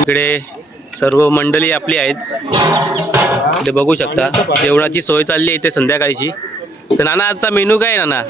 इकडे सर्व मंडळी आपली आहेत, इथे बघू शकता जेवणाची सोय चालली आहे इथे संध्याकाळची। तर नाना आजचा मेनू काय आहे नाना?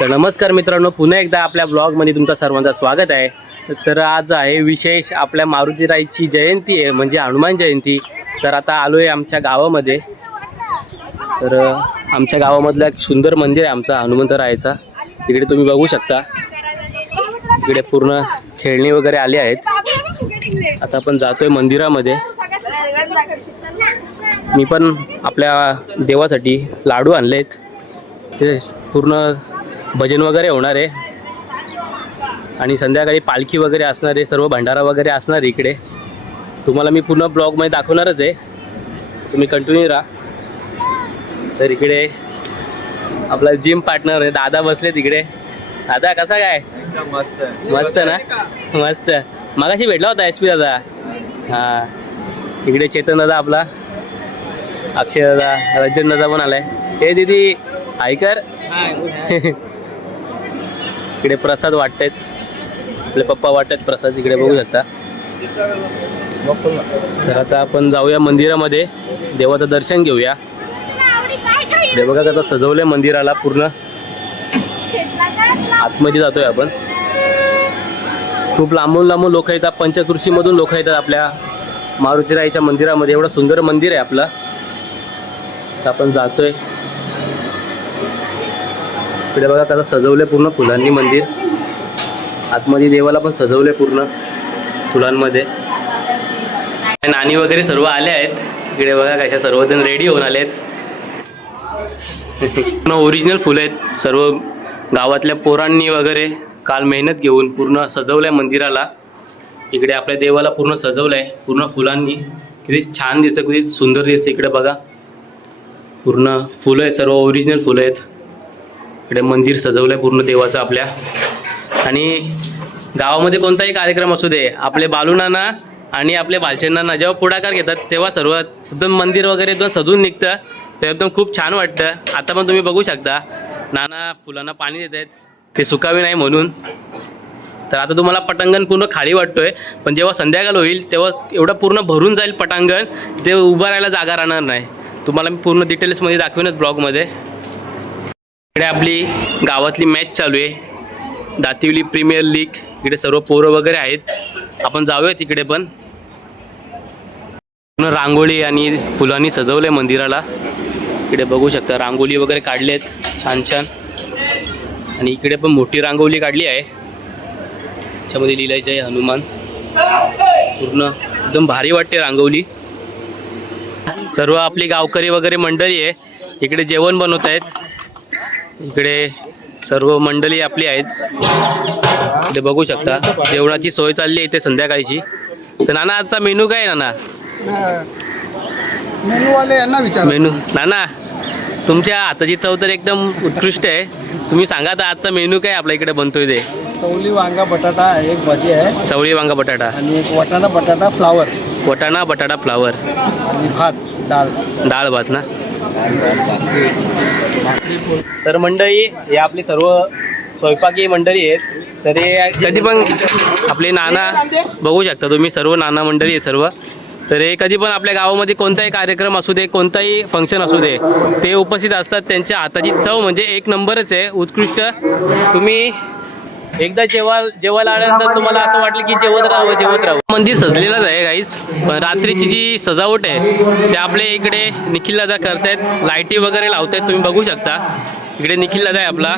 तर नमस्कार मित्रांनो, पुन्हा एकदा आपल्या ब्लॉगमध्ये तुमचं सर्वांचं स्वागत आहे। तर आज आहे विशेष आपल्या मारुतीरायाची जयंती आहे, म्हणजे हनुमान जयंती। तर आता आलो आहे आमच्या गावामध्ये। तर आमच्या गावामधलं एक सुंदर मंदिर आहे आमचा हनुमंतरायाचा। इकडे तुम्ही बघू शकता, इकडे पूर्ण खेळणी वगैरे आली आहेत। आता आपण जातोय मंदिरामध्ये। मी पण आपल्या देवासाठी लाडू आणलेत, ते पूर्ण भजन वगैरे होणार आहे आणि संध्याकाळी पालखी वगैरे असणार आहे, सर्व भंडारा वगैरे असणार आहे इकडे। तुम्हाला मी पूर्ण ब्लॉगमध्ये दाखवणारच आहे, तुम्ही कंटिन्यू राहा। तर इकडे आपला जिम पार्टनर आहे दादा बसले तिकडे। दादा कसा काय? मस्त मस्त ना, मस्त। मगाशी भेटला होता SP दादा। हां, इकडे चेतन दादा आपला, अक्षय दादा, रंजन दादा पण आलाय। हे दीदी ऐकर इकडे प्रसाद वाटतात, आपले पप्पा वाटतात प्रसाद, इकडे बघू शकता। तर आता आपण जाऊया मंदिरामध्ये, देवाचं दर्शन घेऊया। हे बघा कसं सजवलंय मंदिराला पूर्ण, आतमध्ये जातोय आपण। खूप लांबून लांबून लोक येतात, पंचकृषीमधून लोक येतात आपल्या मारुतीरायाच्या मंदिरामध्ये। एवढं सुंदर मंदिर आहे आपलं। तर आपण जातोय, इकडे बघा कसं सजवलंय पूर्ण फुलांनी मंदिर। आतमध्ये देवाला पण सजवलंय पूर्ण फुलांमध्ये। नाणी वगैरे सर्व आले आहेत, इकडे बघा कशा सर्वजण रेडी होऊन आलेत। पूर्ण ओरिजिनल फुलं आहेत, सर्व गावातल्या पोरांनी वगैरे काल मेहनत घेऊन पूर्ण सजवलंय मंदिराला। इकडे आपल्या देवाला पूर्ण सजवलंय पूर्ण फुलांनी, किती छान दिसतं, किती सुंदर दिसतं। इकडे बघा पूर्ण फुलं आहेत, सर्व ओरिजिनल फुलं आहेत। इकडे मंदिर सजवलंय पूर्ण देवाचं आपल्या। आणि गावामध्ये कोणताही कार्यक्रम असू दे, आपले बालूनाना आणि आपले भालचंदांना जेव्हा पुढाकार घेतात तेव्हा सर्व एकदम मंदिर वगैरे एकदम सजून निघतं, ते एकदम खूप छान वाटतं। आता पण तुम्ही बघू शकता नाना फुलांना पाणी देत आहेत, ते सुकावे नाही म्हणून। तर आता तुम्हाला पटांगण पूर्ण खाली वाटतोय, पण जेव्हा संध्याकाळ होईल तेव्हा एवढं पूर्ण भरून जाईल पटांगण, ते उभं राहायला जागा राहणार नाही। तुम्हाला मी पूर्ण डिटेल्समध्ये दाखवेनच ब्लॉगमध्ये। इकडे आपली गावातली मॅच चालू आहे, दातिवली प्रीमियर लीग। इकडे सर्व पोरं वगैरे आहेत, आपण जाऊया तिकडे पण। पूर्ण रांगोळी आणि फुलांनी सजवलंय मंदिराला। इकडे बघू शकता रांगोळी वगैरे काढली आहेत छान छान, आणि इकडे पण मोठी रांगोळी काढली आहे, त्याच्यामध्ये लिहिलायचं आहे हनुमान। पूर्ण एकदम भारी वाटते रांगोळी। सर्व आपली गावकरी वगैरे मंडळी आहे, इकडे जेवण बनवत आहेत। इकडे सर्व मंडळी आपली आहेत, इथे बघू शकता जेवणाची सोय चालली आहे इथे संध्याकाळची। तर नाना आजचा मेनू काय आहे नाना? मेनू वाले यांना विचार। मेनू नाना, तुमच्या हाताची चव तर एकदम उत्कृष्ट आहे, तुम्ही सांगा तर आजचा मेनू काय आपल्या इकडे बनतोय ते? चवली वांगा बटाटा, एक भाजी आहे चवळी वांगा बटाटा, आणि एक वाटाणा बटाटा फ्लावर, वाटाणा बटाटा फ्लावर, आणि भात डाळ भात ना। तर मंडळी हे आपली सर्व स्वयंपाकी मंडळी आहेत। तर हे कधी पण आपले नाना बघू शकता तुम्ही, सर्व नाना मंडळी आहे सर्व। तर हे कधी पण आपल्या गावामध्ये कोणताही कार्यक्रम असू दे, कोणताही फंक्शन असू दे, ते उपस्थित असतात। त्यांच्या हाताची चव म्हणजे एक नंबरच आहे, उत्कृष्ट। तुम्ही एकदा जेवायला आल्यानंतर तुम्हाला असं वाटलं की जेवत राहावं। मंदिर सजलेलंच आहे गाईस, पण रात्रीची जी सजावट आहे ते आपले इकडे निखिल दादा करतायत, लाईटी वगैरे लावतायत, तुम्ही बघू शकता। इकडे निखिल दादा आहे आपला,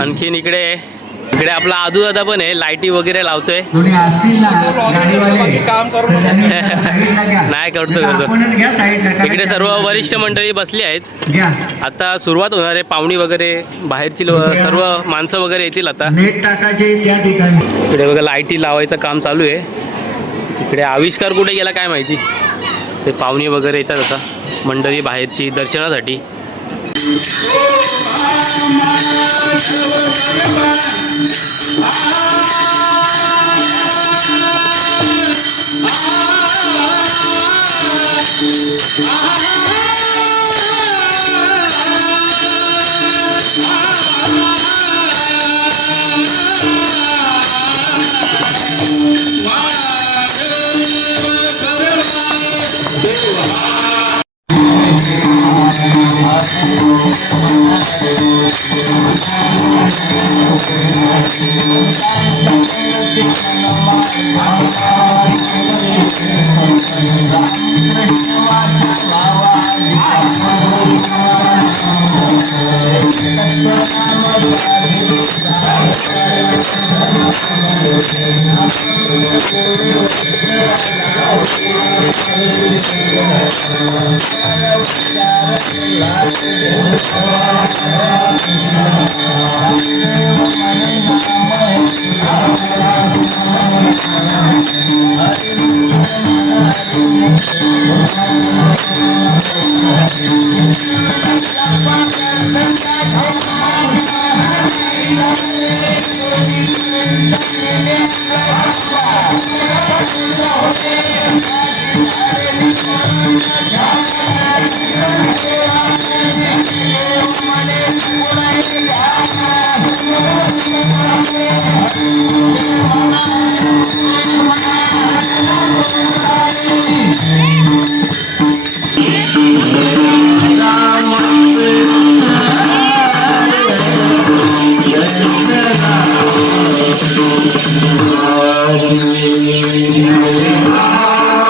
आणखीन इकडे इकडे आपला आदू दादा पण आहे, लाईटी वगैरे लावतोय. कोणी असतील ना गाडीवाले काम करून साईडला घ्या. नाही करतो आपणच घ्या साईडला. इकडे सर्व वरिष्ठ मंडळी बसली आहेत. घ्या. आता सुरुवात होणार आहे. पाहुणी वगैरे बाहेरची सर्व माणसं वगैरे येतील आता. नेट टाकायचे त्या ठिकाणी. इकडे बघा लाईटी लावायचं काम चालू आहे. इकडे आविष्कार कुठे गेला काय माहिती. ते पाहुणी वगैरे येतात आता, मंडळी बाहेरची दर्शनासाठी.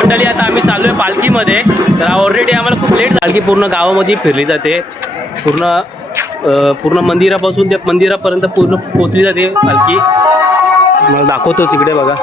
मंडळी आता आम्ही चालू आहे पालखीमध्ये. तर ऑलरेडी आम्हाला खूप लेट. पालखी पूर्ण गावामध्ये फिरली जाते. पूर्ण मंदिरापासून त्या मंदिरापर्यंत पूर्ण पोचली जाते पालखी. मला दाखवतोच इकडे बघा.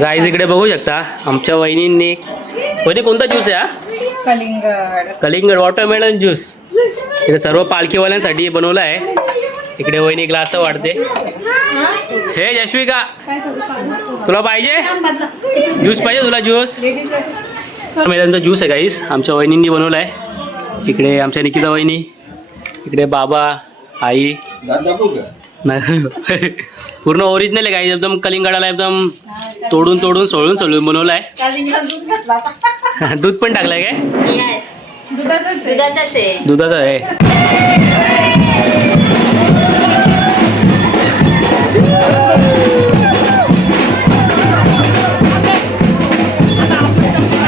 गाईज इकडे बघू शकता आमच्या वहिनींनी. वहिनी कोणता ज्यूस आहे हा? कलिंगड वॉटरमेलन ज्यूस. इकडे सर्व पालखीवाल्यांसाठी बनवलं आहे. इकडे वहिनी ग्लास वाढते. हे यशविका तुला पाहिजे ज्यूस? पाहिजे तुला ज्यूस? मेलांचा ज्यूस आहे गाईस, आमच्या वहिनींनी बनवला आहे. इकडे आमच्या निकिता वहिनी, इकडे बाबा, आई. पूर्ण ओरिजिनल आहे गाईस. एकदम कलिंगडाला एकदम तोडून सोळून बनवलं आहे. दूध पण टाकलंय काय? दुधाचं आहे.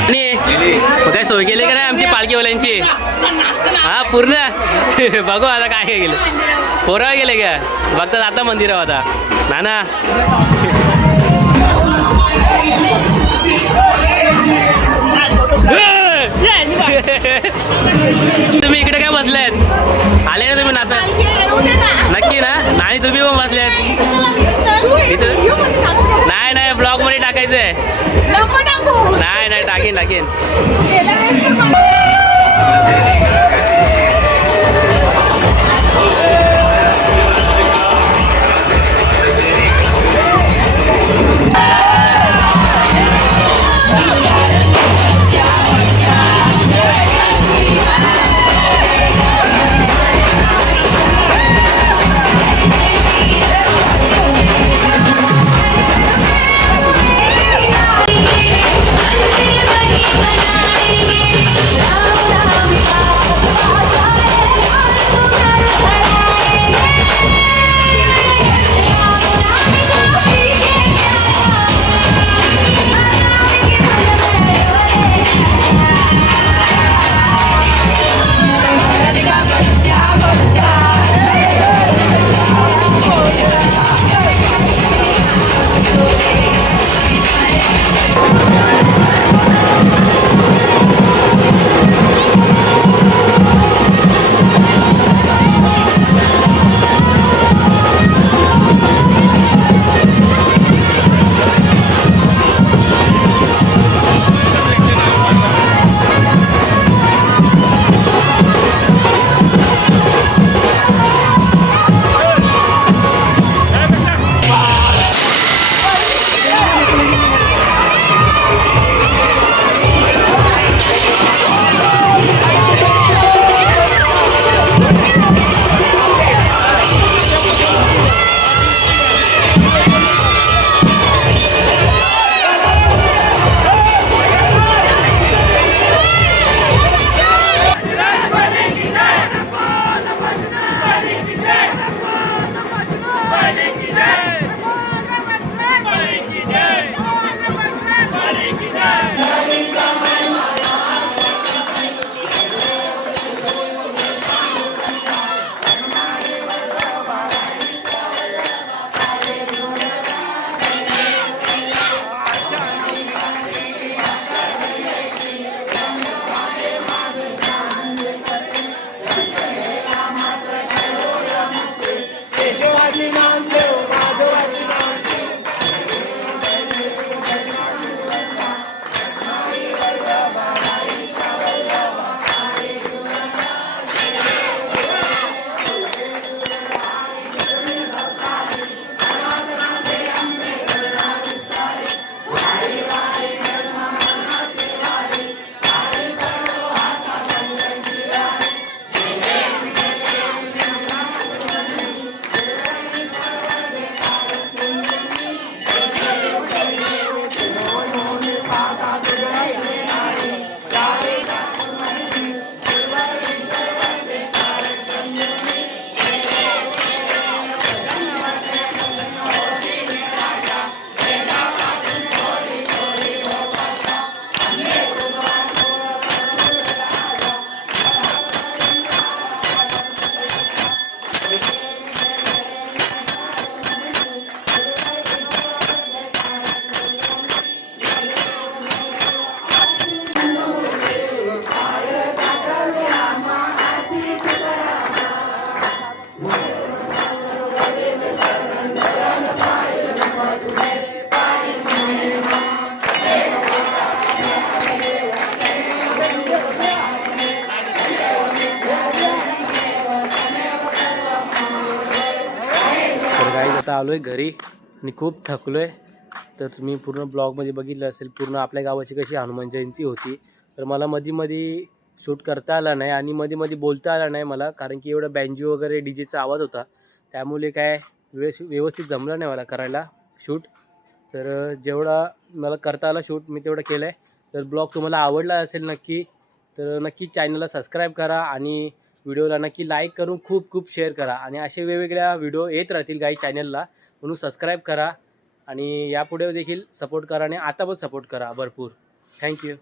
आणि मग काय सोय केली का नाही आमची पालखीवाल्यांची? हा पूर्ण बघू आता काय काय गेलं. पोरं गेले का बघतात आता मंदिरावर आता नाना. तुम्ही इकडे काय बसलेत? आले ना तुम्ही नाचा? नक्की ना? नाही तुम्ही पण बसलेत इथं? नाही नाही ब्लॉग मध्ये टाकायचंय. नाही नाही टाकीन टाकीन. आता आलो आहे घरी आणि खूप थकलो आहे. तर तुम्ही पूर्ण ब्लॉगमध्ये बघितलं असेल पूर्ण आपल्या गावाची कशी हनुमान जयंती होती. तर मला मध्ये शूट करता आला नाही आणि मध्ये बोलता आला नाही मला, कारण की एवढं बँजो वगैरे डी जेचा आवाज होता, त्यामुळे काय व्यवस्थित जमलं नाही मला करायला शूट. तर जेवढा मला करता आला शूट मी तेवढं केलं आहे. तर ब्लॉग तुम्हाला आवडला असेल नक्की, तर नक्की चॅनलला सबस्क्राईब करा आणि व्हिडिओला नक्की लाईक करून खूप शेअर करा. आणि असे वेगवेगळ्या व्हिडिओ येत राहतील काही चॅनलला, म्हणून सबस्क्राईब करा आणि यापुढे देखील सपोर्ट करा आणि आता पण सपोर्ट करा भरपूर. थँक्यू.